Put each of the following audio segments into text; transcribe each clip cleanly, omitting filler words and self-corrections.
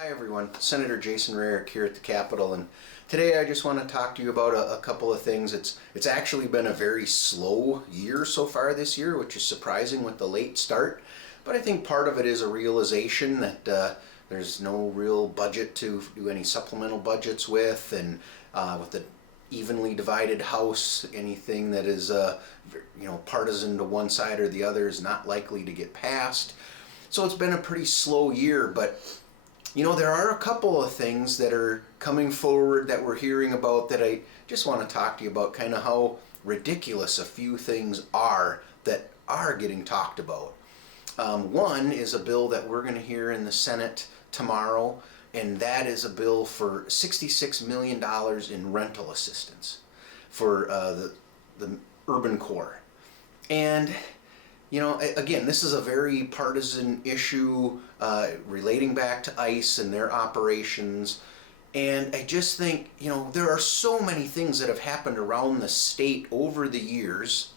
Hi everyone, Senator Jason Rarick here at the Capitol, and today I just want to talk to you about a couple of things. It's actually been a very slow year so far this year, which is surprising with the late start, but I think part of it is a realization that there's no real budget to do any supplemental budgets with, and with the evenly divided House, anything that is partisan to one side or the other is not likely to get passed. So it's been a pretty slow year, but there are a couple of things that are coming forward that we're hearing about that I just want to talk to you about, kind of how ridiculous a few things are that are getting talked about. One is a bill that we're going to hear in the Senate tomorrow, and that is a bill for $66 million in rental assistance for the urban core. And again, this is a very partisan issue relating back to ICE and their operations. And I just think, there are so many things that have happened around the state over the years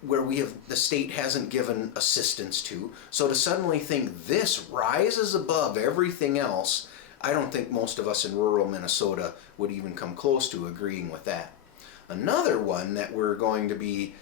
where the state hasn't given assistance to. So to suddenly think this rises above everything else, I don't think most of us in rural Minnesota would even come close to agreeing with that. Another one that we're going to be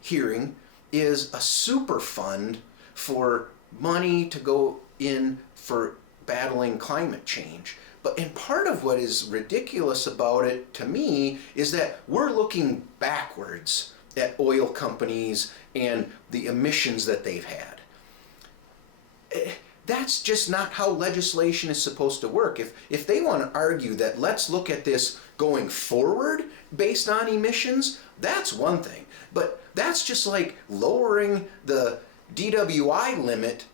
hearing is a super fund for money to go in for battling climate change. And part of what is ridiculous about it to me is that we're looking backwards at oil companies and the emissions that they've had. That's just not how legislation is supposed to work. If they want to argue that let's look at this going forward based on emissions, that's one thing. But that's just like lowering the DWI limit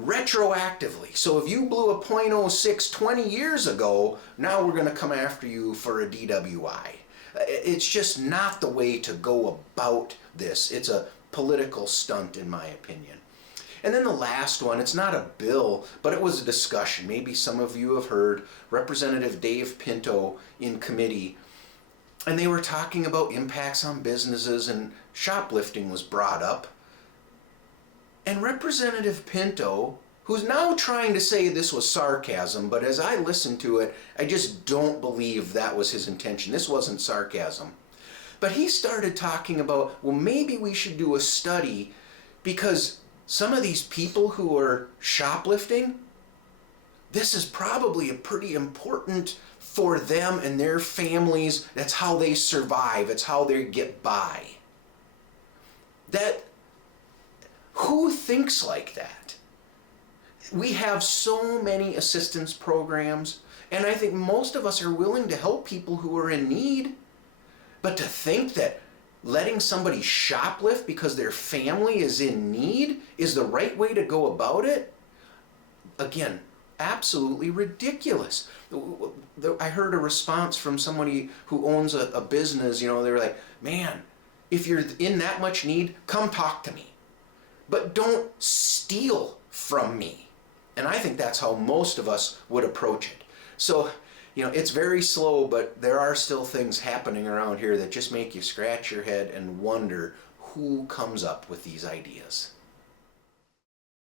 retroactively. So if you blew a .06 20 years ago, now we're going to come after you for a DWI. It's just not the way to go about this. It's a political stunt, in my opinion. And then the last one, it's not a bill, but it was a discussion. Maybe some of you have heard Representative Dave Pinto in committee, and they were talking about impacts on businesses, and shoplifting was brought up. And Representative Pinto, who's now trying to say this was sarcasm, but as I listened to it, I just don't believe that was his intention. This wasn't sarcasm. But he started talking about, well, maybe we should do a study because some of these people who are shoplifting, this is probably a pretty important for them and their families. That's how they survive. It's how they get by. Who thinks like that? We have so many assistance programs, and I think most of us are willing to help people who are in need. But to think that letting somebody shoplift because their family is in need is the right way to go about it? Again, absolutely ridiculous. I heard a response from somebody who owns a business, they were like, man, if you're in that much need, come talk to me. But don't steal from me. And I think that's how most of us would approach it. So, it's very slow, but there are still things happening around here that just make you scratch your head and wonder who comes up with these ideas.